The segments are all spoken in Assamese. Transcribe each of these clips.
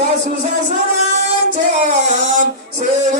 ሳሱሳ ሰራንቻ ስለ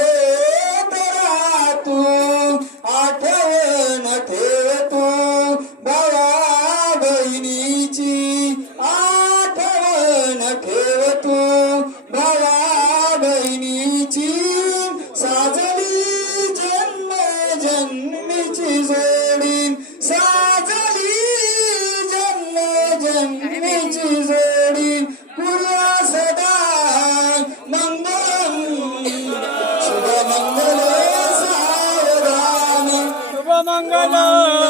我们。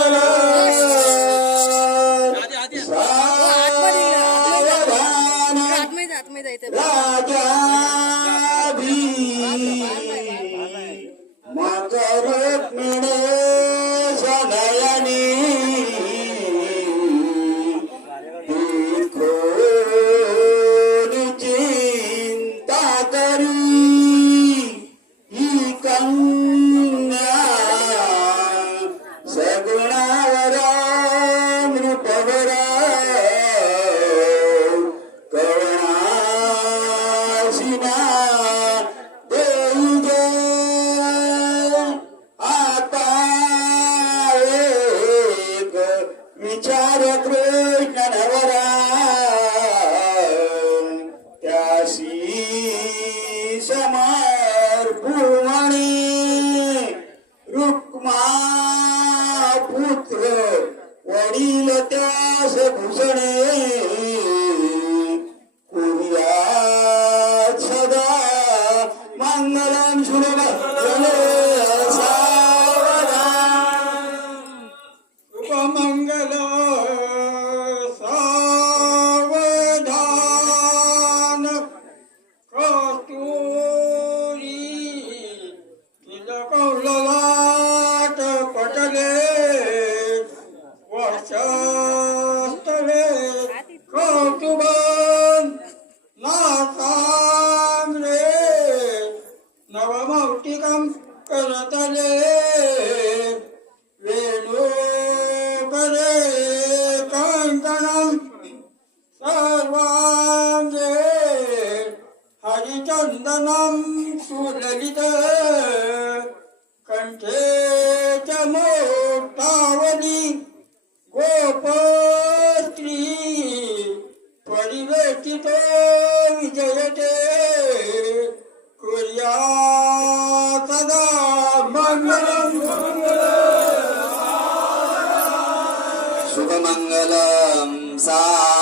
Yeah. চিন্তনম সর্বে হরিচন্দনম সুলিত কণ্ঠে চমোটাবলি গোপ স্ত্রী পরিবেশিত বিজয়তে কুরিয়া সদা मङ्गलं सा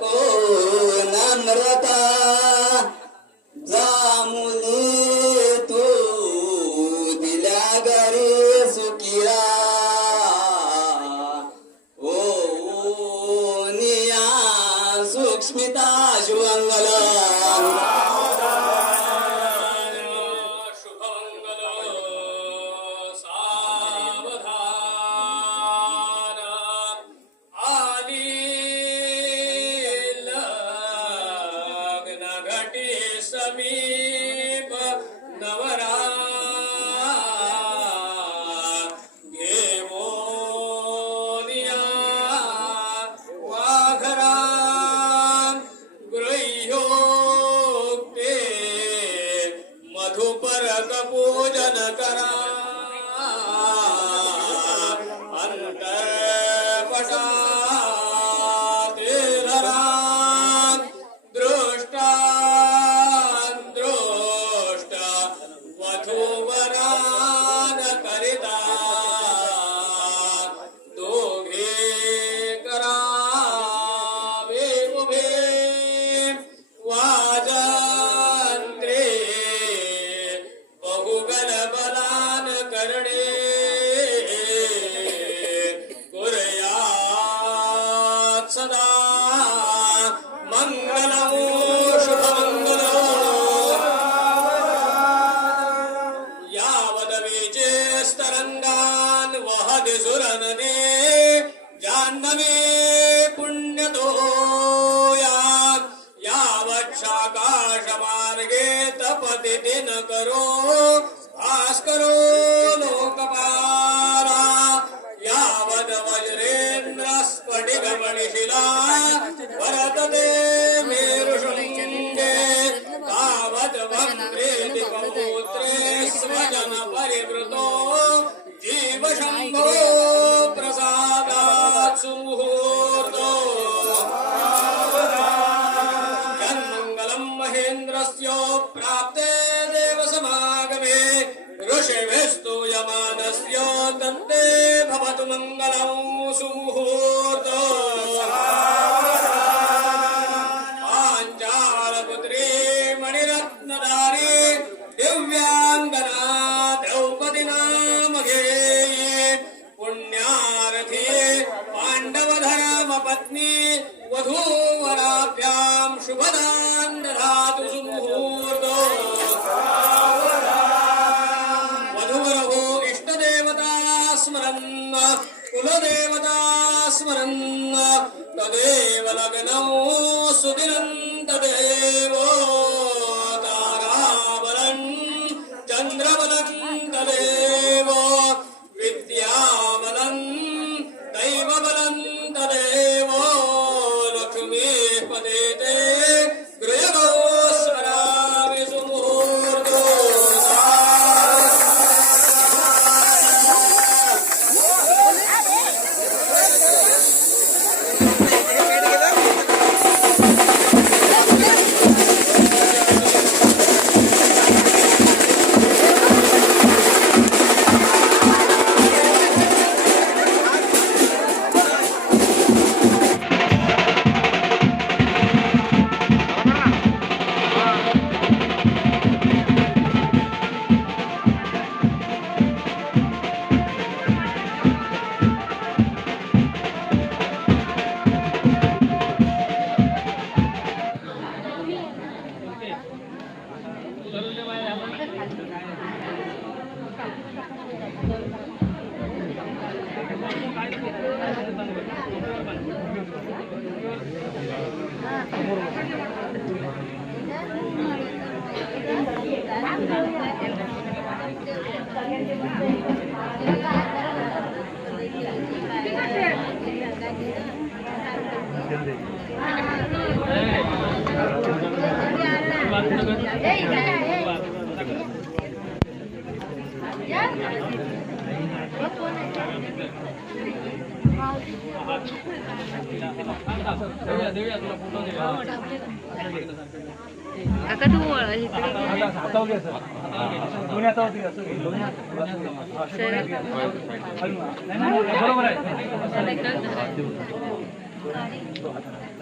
को नम्रता समार्गे तपति दिन करो आश करो देवेस्तो यमानस्य कन्ते भवतु मङ्गलं सुः ಸಂತವೇವೋ गयो सर दुन्या त हो ति अस दुन्या बस त हो हैन बरोबर है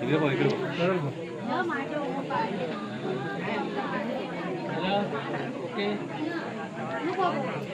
तिले भइक्रो न या माटे हो पाले okay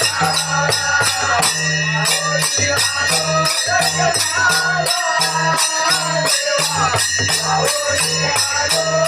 Oh, yeah, I know.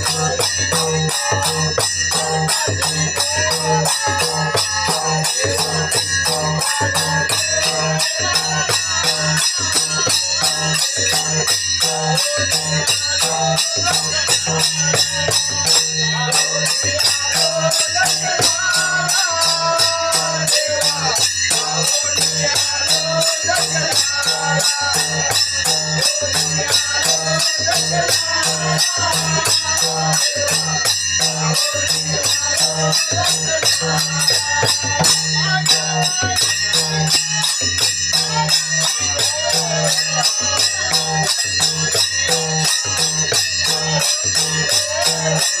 Yeah.